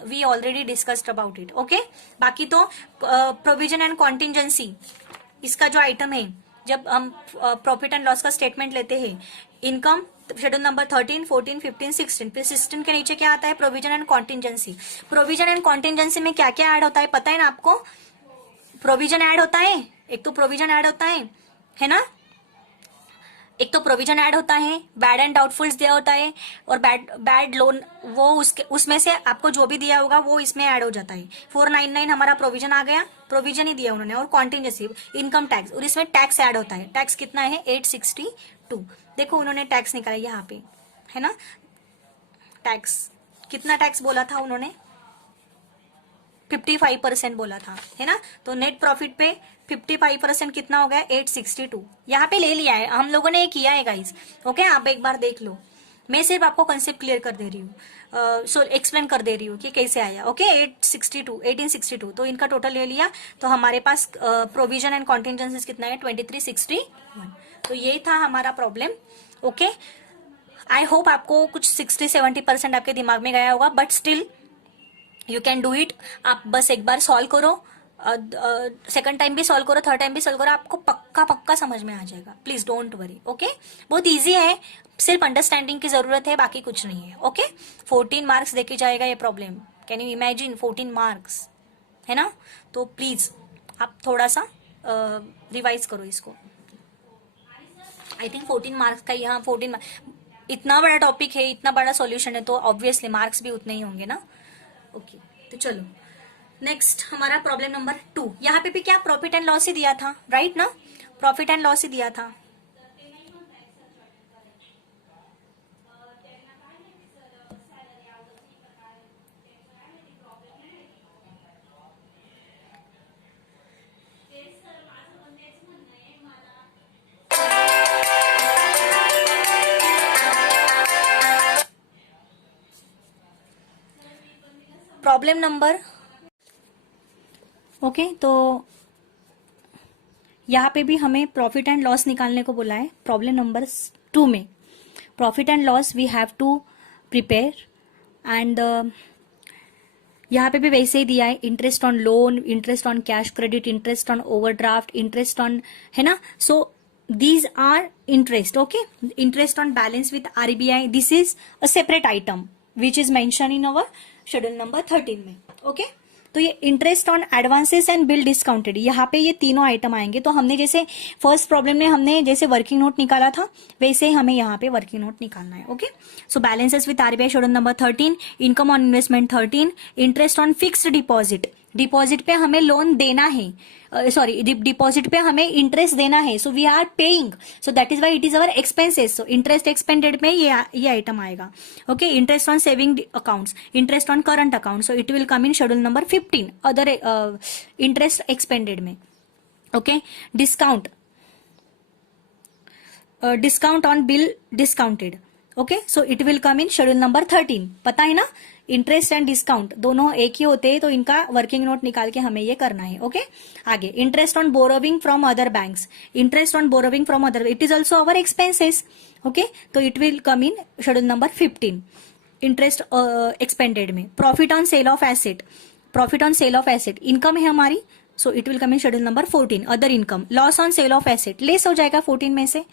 we already discussed about it. Okay, बाकी तो प्रोविजन एंड कॉन्टिजेंसी, इसका जो आइटम है, जब हम प्रॉफिट एंड लॉस का स्टेटमेंट लेते हैं, इनकम शेड्यूल नंबर 13, 14, 15, 16, फिर 16 के नीचे क्या आता है, provision and contingency. Provision and contingency में क्या क्या ऐड होता है पता है ना आपको, प्रोविजन ऐड होता है, एक तो प्रोविजन ऐड होता है ना, एक तो प्रोविजन ऐड होता है, बैड एंड डाउटफुल्स दिया होता है, और बैड लोन, वो उसमें से आपको जो भी दिया होगा वो इसमें ऐड हो जाता है। 499 हमारा प्रोविजन आ गया, प्रोविजन ही दिया उन्होंने, और कॉन्टिजेंसी इनकम टैक्स, और इसमें टैक्स ऐड होता है। टैक्स कितना है, 862। देखो उन्होंने टैक्स निकाला यहाँ पे, है ना, टैक्स कितना टैक्स बोला था उन्होंने, 55% बोला था, है ना, तो नेट प्रॉफिट पे 55% कितना हो गया, 862। यहाँ पे ले लिया है हम लोगों ने, ये किया है गाइस। ओके, आप एक बार देख लो, मैं सिर्फ आपको कंसेप्ट क्लियर कर दे रही हूँ, एक्सप्लेन कर दे रही हूँ कि कैसे आया। ओके, 1862, तो इनका टोटल ले लिया, तो हमारे पास प्रोविजन एंड कॉन्टिजेंसीज कितना है, 2361। तो ये था हमारा प्रॉब्लम। ओके, आई होप आपको कुछ 60-70% आपके दिमाग में गया होगा, but still you can do it. आप बस एक बार सॉल्व करो, सेकंड टाइम भी सॉल्व करो, थर्ड टाइम भी सॉल्व करो, आपको पक्का समझ में आ जाएगा। Please don't worry. ओके, बहुत इजी है, सिर्फ अंडरस्टैंडिंग की जरूरत है, बाकी कुछ नहीं है। ओके, 14 मार्क्स देके जाएगा ये problem, can you imagine, 14 marks, है ना, तो प्लीज आप थोड़ा सा रिवाइज करो इसको। आई थिंक 14 मार्क्स का, यहाँ 14 इतना बड़ा टॉपिक है, इतना बड़ा सॉल्यूशन है, तो ऑब्वियसली मार्क्स भी उतने ही होंगे ना। ओके, तो चलो नेक्स्ट हमारा प्रॉब्लम नंबर 2। यहाँ पे भी क्या प्रॉफिट एंड लॉस ही दिया था, राइट ना, प्रॉफिट एंड लॉस ही दिया था। प्रॉब्लम नंबर, ओके, तो यहाँ पे भी हमें प्रॉफिट एंड लॉस निकालने को बोला है। प्रॉब्लम नंबर 2 में profit and loss we have to prepare, and यहाँ पे भी वैसे ही दिया है, interest on loan, interest on cash credit, interest on overdraft, interest on, है ना, सो these are interest. Okay, interest on balance with RBI, this is a separate item which is mentioned in our schedule number 13 में। okay, तो ये interest on advances and bill discounted, यहाँ पे ये तीनों item आएंगे। तो हमने जैसे फर्स्ट प्रॉब्लम में हमने जैसे वर्किंग नोट निकाला था, वैसे ही हमें यहाँ पे वर्किंग नोट निकालना है। Okay, so balances with RBI schedule number 13, income on investment 13, interest on fixed deposit, deposit पे हमें लोन देना है, सॉरी डिपॉजिट पे हमें इंटरेस्ट देना है, so we are paying, so that is why it is our expenses. So interest expended में ये आइटम आएगा। Okay, interest on saving accounts, interest on current account, so it will come in schedule number 15 other interest expended में। Okay, discount on bill discounted, okay, so it will come in schedule number 13. पता है ना, interest and discount दोनों एक ही होते हैं, तो इनका वर्किंग नोट निकाल के हमें ये करना है. ओके, आगे interest on borrowing from other banks. Interest on borrowing from other, it is also our expenses. Okay, तो it will come in schedule number 15. Interest expended में. Profit on sale of asset. Profit on sale of asset income है हमारी, so it will come in schedule number 14. Other income. Loss on sale of asset less हो जाएगा 14 में से.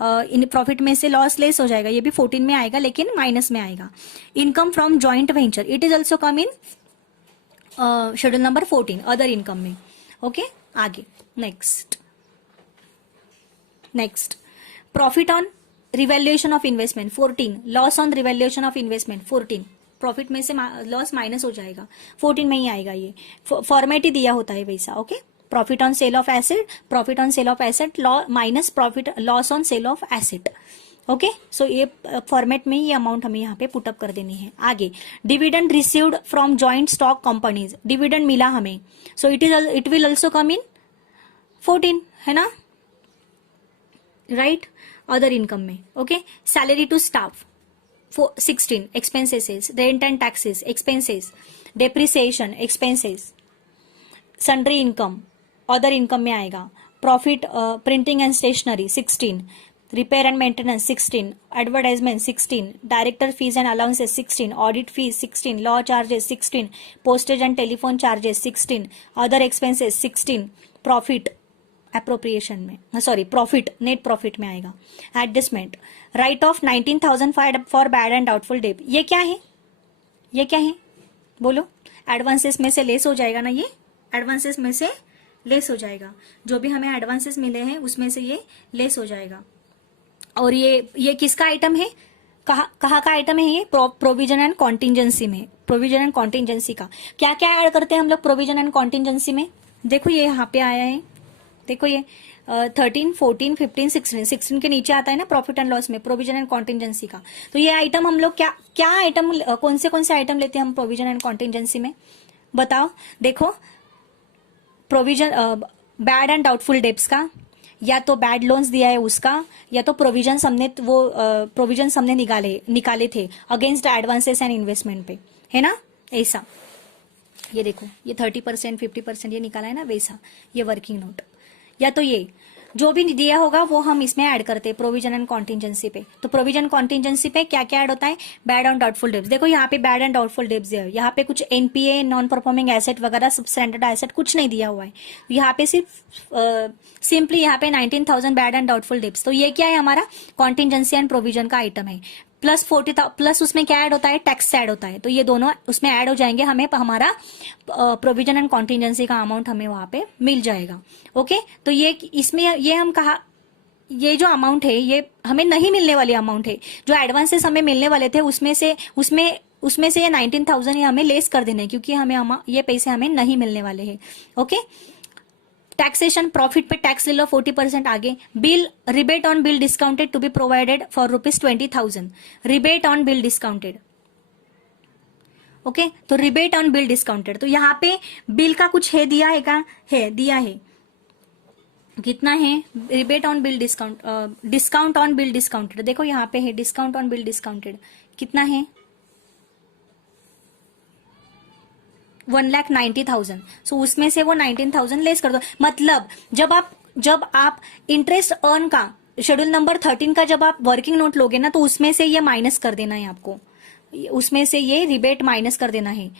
In profit में से loss less हो जाएगा, ये भी 14 में आएगा लेकिन माइनस में आएगा. Income from joint venture, it is also come in schedule number 14 other income में. ओके, आगे next profit on revaluation of investment 14. Loss on revaluation of investment 14. Profit में से लॉस माइनस हो जाएगा, 14 में ही आएगा. ये फॉर्मेट ही दिया होता है वैसा. Okay, profit on sale of asset, profit on sale of asset minus profit loss on sale of asset. Okay, so ये फॉर्मेट में ये अमाउंट हमें यहाँ पे पुटअप कर देनी है. आगे dividend received from joint stock companies. Dividend मिला हमें, so it will also come in 14, है ना, राइट. अदर इनकम में. Okay, salary to staff 16. Expenses, rent and taxes expenses, depreciation expenses. Sundry income other income में आएगा. Profit printing and stationery 16. Repair and maintenance 16. Advertisement 16. Director fees and allowances 16. Audit fees 16. Law charges 16. Postage and telephone charges 16. Other expenses 16. Profit appropriation में, sorry profit net profit में आएगा. Adjustment. Right of 19,000 for bad and doubtful debt. ये क्या है, ये क्या है बोलो. एडवांसेस में से लेस हो जाएगा ना, ये एडवांसेस में से लेस हो जाएगा. जो भी हमें एडवांसेस मिले हैं उसमें से ये लेस हो जाएगा. और ये किसका आइटम है, कहाँ का आइटम है ये, प्रोविजन एंड कॉन्टिजेंसी में. प्रोविजन एंड कॉन्टिजेंसी का क्या क्या ऐड करते हैं हम लोग प्रोविजन एंड कॉन्टिजेंसी में. देखो ये यहाँ पे आया है, देखो ये 13, 14, 15, 16 के नीचे आता है ना प्रॉफिट एंड लॉस में प्रोविजन एंड कॉन्टिजेंसी का. तो ये आइटम हम लोग क्या आइटम, कौन से आइटम लेते हैं हम प्रोविजन एंड कॉन्टिजेंसी में, बताओ. देखो provision bad and doubtful debts का, या तो बैड लोन्स दिया है उसका, या तो प्रोविजन हमने प्रोविजन हमने निकाले थे अगेंस्ट एडवांसेस एंड इन्वेस्टमेंट पे, है ना. ऐसा ये देखो, ये 30%, 50% ये निकाला है ना, वैसा ये वर्किंग नोट. या तो ये जो भी दिया होगा वो हम इसमें ऐड करते हैं प्रोविजन एंड कॉन्टिजेंसी पे. तो प्रोविजन कॉन्टिजेंसी पे क्या क्या ऐड होता है, बैड एंड डाउटफुल डेब्ट्स. देखो यहाँ पे बैड एंड डाउटफुल डेब्ट्स है, यहाँ पे कुछ एनपीए नॉन परफॉर्मिंग एसेट वगैरह सब स्टैंडर्ड एसेट कुछ नहीं दिया हुआ है. यहाँ पे सिर्फ सिंपली यहाँ पे 19,000 बैड एंड डाउटफुल डेब्ट्स. तो ये क्या है, हमारा कॉन्टिजेंसी एंड प्रोविजन का आइटम है. प्लस 40,000 प्लस उसमें क्या ऐड होता है, टैक्स ऐड होता है. तो ये दोनों उसमें ऐड हो जाएंगे, हमें हमारा प्रोविजन एंड कॉन्टिजेंसी का अमाउंट हमें वहां पे मिल जाएगा. ओके, तो ये इसमें ये हम कहा, ये जो अमाउंट है ये हमें नहीं मिलने वाली अमाउंट है. जो एडवांसेस हमें मिलने वाले थे उसमें से ये 19,000 हमें लेस कर देने, क्योंकि हमें ये पैसे हमें नहीं मिलने वाले हैं. ओके, टैक्सेशन, प्रॉफिट पे टैक्स ले लो 40%. आगे bill, rebate on bill discounted to be provided for ₹20,000. Rebate on bill discounted. Okay, तो रिबेट ऑन बिल डिस्काउंटेड, तो यहाँ पे बिल का कुछ है दिया है, का है दिया है, कितना है, rebate on bill discount, discount on bill discounted. देखो यहाँ पे है डिस्काउंट ऑन बिल डिस्काउंटेड, कितना है 1,90,000. सो उसमें से वो 19,000 लेस कर दो. मतलब जब आप इंटरेस्ट अर्न का शेड्यूल नंबर 13 का जब आप वर्किंग नोट लोगे ना, तो उसमें से ये माइनस कर देना है आपको, उसमें से ये रिबेट माइनस कर देना है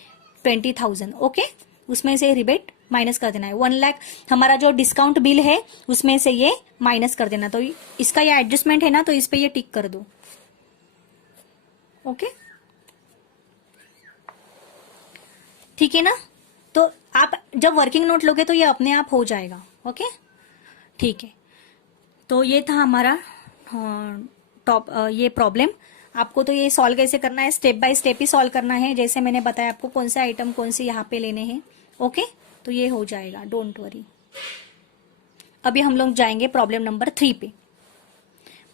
20,000. ओके, उसमें से रिबेट माइनस कर देना है. 1 लाख हमारा जो डिस्काउंट बिल है उसमें से ये माइनस कर देना. तो इसका ये एडजस्टमेंट है ना, तो इस पे ये टिक कर दो. ओके, ठीक है ना. तो आप जब वर्किंग नोट लोगे तो ये अपने आप हो जाएगा. ओके, ठीक है. तो ये था हमारा ये प्रॉब्लम. आपको तो ये सॉल्व कैसे करना है, step by step he solve करना है, जैसे मैंने बताया आपको कौन से आइटम कौन से यहाँ पे लेने हैं. ओके, तो ये हो जाएगा, डोंट वरी. अभी हम लोग जाएंगे प्रॉब्लम नंबर 3 पे.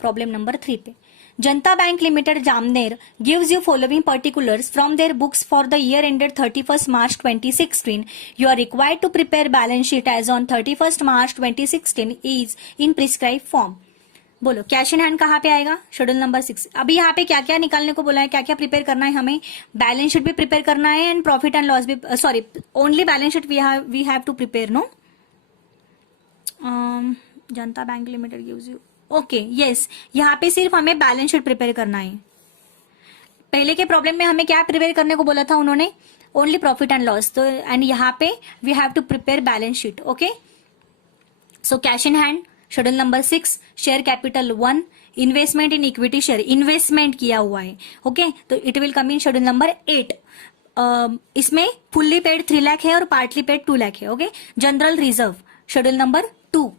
प्रॉब्लम नंबर 3 पे, Janata Bank Limited Jamner gives you following particulars from their books for the year ended 31st March 2016. You are required to prepare balance sheet as on 31st March 2016 is in prescribed form. बोलो cash in hand कहाँ पे आएगा? Schedule number 6। अभी यहाँ पे क्या क्या निकालने को बोला है, क्या क्या प्रिपेयर करना है हमें? बैलेंस शीट भी प्रिपेयर करना है एंड प्रॉफिट एंड लॉस भी, sorry only balance sheet we have to prepare, no? Janata bank limited gives you, okay yes, यहाँ पे सिर्फ हमें बैलेंस शीट प्रिपेयर करना है। पहले के प्रॉब्लम में हमें क्या प्रिपेयर करने को बोला था उन्होंने? Only profit and loss. तो एंड यहाँ पे we have to prepare balance sheet, okay? So cash in hand schedule number 6, share capital 1, investment in equity share, investment किया हुआ है, ओके? तो it will come in schedule number 8। इसमें fully paid 3 lakh है और पार्टली पेड 2 लाख है, okay? General reserve schedule number 2।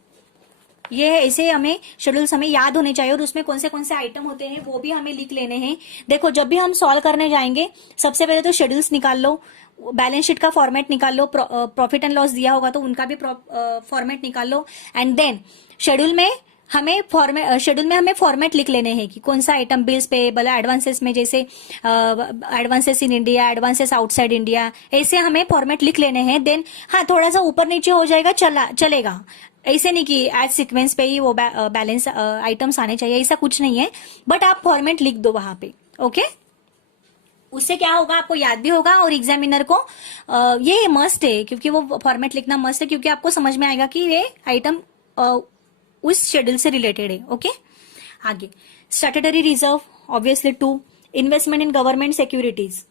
ये ऐसे हमें शेड्यूल्स हमें याद होने चाहिए और उसमें कौन से आइटम होते हैं वो भी हमें लिख लेने हैं। देखो जब भी हम सॉल्व करने जाएंगे सबसे पहले तो शेड्यूल्स निकाल लो, बैलेंस शीट का फॉर्मेट निकाल लो, प्रॉफिट एंड लॉस दिया होगा तो उनका भी फॉर्मेट निकाल लो, एंड देन शेड्यूल में हमें फॉर्मेट लिख लेने हैं कि कौन सा आइटम बिल्स पेएबल, एडवांसेस में जैसे advances in India, advances outside India, ऐसे हमें फॉर्मेट लिख लेने हैं। देन हाँ थोड़ा सा ऊपर नीचे हो जाएगा चलेगा, ऐसे नहीं कि एज सीक्वेंस पे ही वो बैलेंस आइटम्स आने चाहिए, ऐसा कुछ नहीं है, बट आप फॉर्मेट लिख दो वहां पे, ओके? उससे क्या होगा, आपको याद भी होगा और एग्जामिनर को ये मस्ट है, क्योंकि वो फॉर्मेट लिखना मस्ट है, क्योंकि आपको समझ में आएगा कि ये आइटम उस शेड्यूल से रिलेटेड है, ओके? आगे statutory reserve obviously 2, investment in government securities,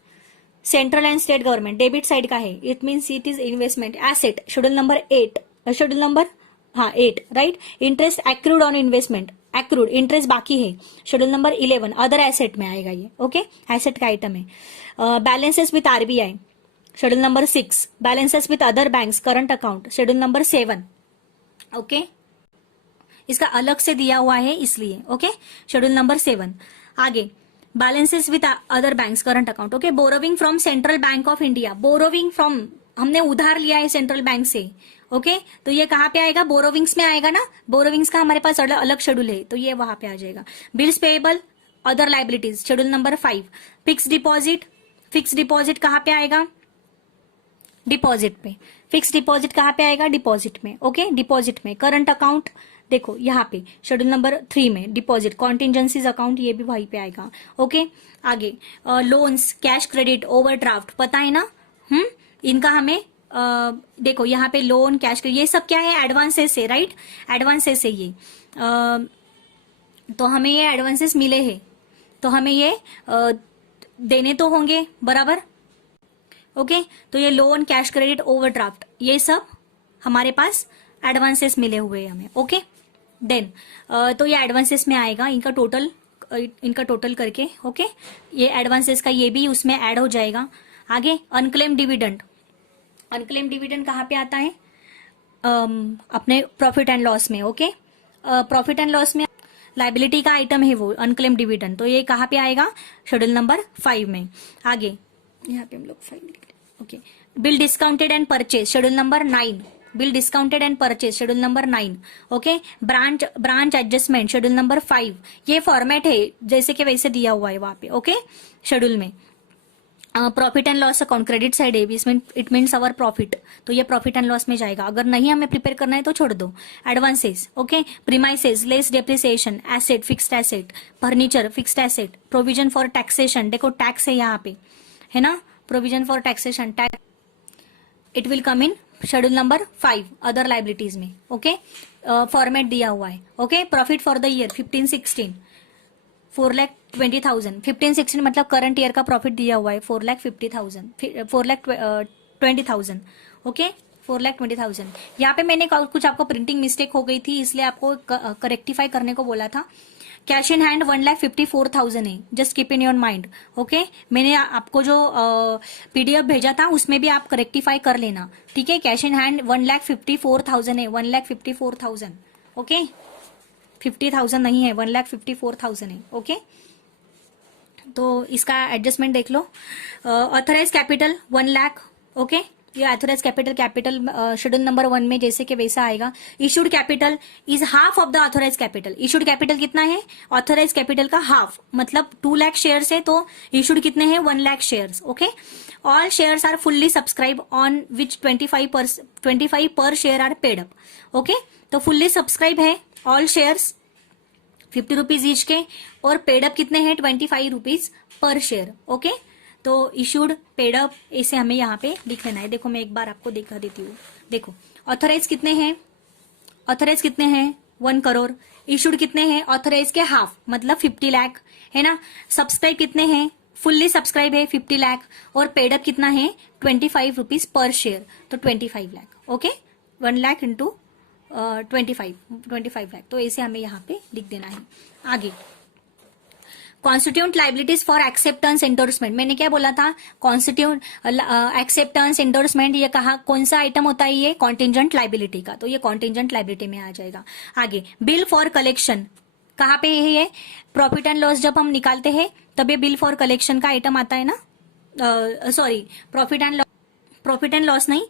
central and state government, debit side का है, it means it is investment, asset schedule number 8, schedule number 8 right. Interest accrued on investment, accrued interest बाकी है, schedule number 11 other asset में आएगा ये, okay? Asset का item है। Balances with RBI schedule number 6, balances with other banks current account schedule number 7, okay? इसका अलग से दिया हुआ है इसलिए, ओके? Schedule number 7। आगे balances with other banks current account, okay? Borrowing from central bank of India, borrowing from हमने उधार लिया है सेंट्रल बैंक से, ओके? तो ये कहाँ पे आएगा? बोरोविंग्स में आएगा ना, बोरोविंग्स का हमारे पास अलग शेड्यूल है तो ये वहां पे आ जाएगा। Bills payable other liabilities schedule number 5। Fix deposit कहाँ पे आएगा? डिपॉजिट पे। फिक्स डिपॉजिट कहाँ पे आएगा? डिपॉजिट में, ओके? डिपॉजिट में। करंट अकाउंट देखो यहाँ पे शेड्यूल नंबर 3 में डिपॉजिट, कॉन्टिजेंसीज अकाउंट ये भी वहीं पे आएगा, ओके? आगे लोन्स, कैश क्रेडिट, ओवरड्राफ्ट पता है ना? इनका हमें देखो यहाँ पे लोन, कैश क्रेडिट ये सब क्या है? एडवांसेस है, राइट? एडवांसेस है ये। तो हमें ये एडवांसेस मिले हैं तो हमें ये देने तो होंगे, बराबर? ओके? तो ये लोन, कैश क्रेडिट, ओवरड्राफ्ट ये सब हमारे पास एडवांसेस मिले हुए हैं हमें, ओके? देन तो ये एडवांसेस में आएगा, इनका टोटल करके, ओके? ये एडवांसेस का ये भी उसमें ऐड हो जाएगा। आगे अनक्लेम डिविडेंड, अनक्लेम डिविडेंड कहाँ पे आता है? अपने प्रॉफिट एंड लॉस में, ओके? प्रॉफिट एंड लॉस में लाइबिलिटी का आइटम है वो अनक्लेम डिविडेंड, तो ये कहाँ पे आएगा? शेड्यूल नंबर 5 में। आगे यहाँ पे हम लोग 5 लिख, okay? Bill discounted and purchase schedule number 9, bill discounted and purchase schedule number 9, okay? Branch adjustment schedule number 5, ये फॉर्मेट है जैसे कि वैसे दिया हुआ है वहां पे, ओके? शेड्यूल में profit and loss account credit side है, इसमें इट मीन्स अवर प्रॉफिट, तो ये प्रॉफिट एंड लॉस में जाएगा। अगर नहीं हमें प्रिपेयर करना है तो छोड़ दो। Advances, okay? Premises, less depreciation, asset, fixed asset, furniture, fixed asset, provision for taxation, देखो टैक्स है यहाँ पे, है ना? Provision for taxation, tax, it will come in schedule number 5 other liabilities में, ओके? फॉर्मेट दिया हुआ है, okay? Profit for the year 15-16 4,20,000, 15-16 मतलब करंट ईयर का प्रॉफिट दिया हुआ है 4,50,000, 4,20,000, ओके? 4,20,000। यहाँ पे मैंने कुछ आपको प्रिंटिंग मिस्टेक हो गई थी इसलिए आपको करेक्टिफाई करने को बोला था। कैश इन हैंड 1,54,000 है, just keep in your mind, okay? मैंने आपको जो पीडीएफ भेजा था उसमें भी आप करेक्टिफाई कर लेना, ठीक है? कैश इन हैंड 1,54,000 है, 1,54,000, ओके? 50,000 नहीं है, 1,54,000 है, ओके? तो इसका एडजस्टमेंट देख लो। Authorise capital 1 lakh, okay? ये ऑथराइज कैपिटल शेड्यूल नंबर 1 में जैसे कि वैसा आएगा। Issued capital is half of the authorise capital. Issued capital कितना है? ऑथराइज कैपिटल का हाफ, मतलब 2 लाख शेयर्स है तो इशूड कितने हैं? 1 lakh shares, okay? All shares are fully subscribe on which 25 per share are paid up, okay? तो फुल्ली सब्सक्राइब है ऑल शेयर्स 50 रुपीज ईच के, और पेड अप कितने हैं 25 रुपीज पर शेयर। ओके, तो इशूड पेड अप ऐसे हमें यहाँ पे लिख लेना है। देखो मैं एक बार आपको दिखा देती हूँ। देखो ऑथराइज कितने हैं, ऑथराइज कितने हैं 1 करोड़, इशूड कितने हैं ऑथराइज के हाफ मतलब 50 लाख है ना, सब्सक्राइब कितने हैं, फुल्ली सब्सक्राइब है 50 लाख, और पेड अप कितना है 25 रुपीज पर शेयर, तो 25 लाख। ओके, 1 लाख इंटू 25 लाख, तो ऐसे हमें यहाँ पे लिख देना है। आगे constitute liabilities for acceptance endorsement, मैंने क्या बोला था, कॉन्स्टिट्यूट एक्सेप्टेंस एंडोर्समेंट, ये कहा कौन सा आइटम होता है, ये कॉन्टिजेंट लाइबिलिटी का, तो ये कॉन्टिजेंट लाइबिलिटी में आ जाएगा। आगे बिल फॉर कलेक्शन कहाँ पे है, ये प्रॉफिट एंड लॉस जब हम निकालते हैं तब ये बिल फॉर कलेक्शन का आइटम आता है ना, सॉरी प्रॉफिट एंड लॉस नहीं,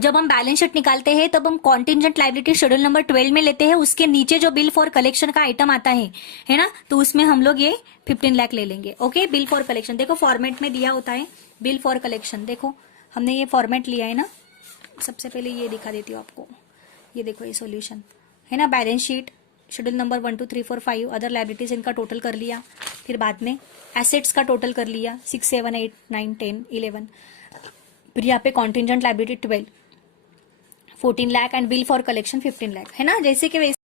जब हम बैलेंस शीट निकालते हैं तब हम कॉन्टिजेंट लाइबिलिटी शेड्यूल नंबर 12 में लेते हैं, उसके नीचे जो बिल फॉर कलेक्शन का आइटम आता है ना, तो उसमें हम लोग ये 15 लाख ले लेंगे। ओके, बिल फॉर कलेक्शन देखो फॉर्मेट में दिया होता है बिल फॉर कलेक्शन, देखो हमने ये फॉर्मेट लिया है ना, सबसे पहले ये दिखा देती हूँ आपको, ये देखो ये सोल्यूशन है ना, balance sheet schedule number 1 2 3 4 5 other liabilities इनका टोटल कर लिया, फिर बाद में एसेट्स का टोटल कर लिया 6 7 8 9 10 11, फिर यहाँ पे contingent liability 12 14 lakh and bill for collection 15 lakh है ना, जैसे कि वैसे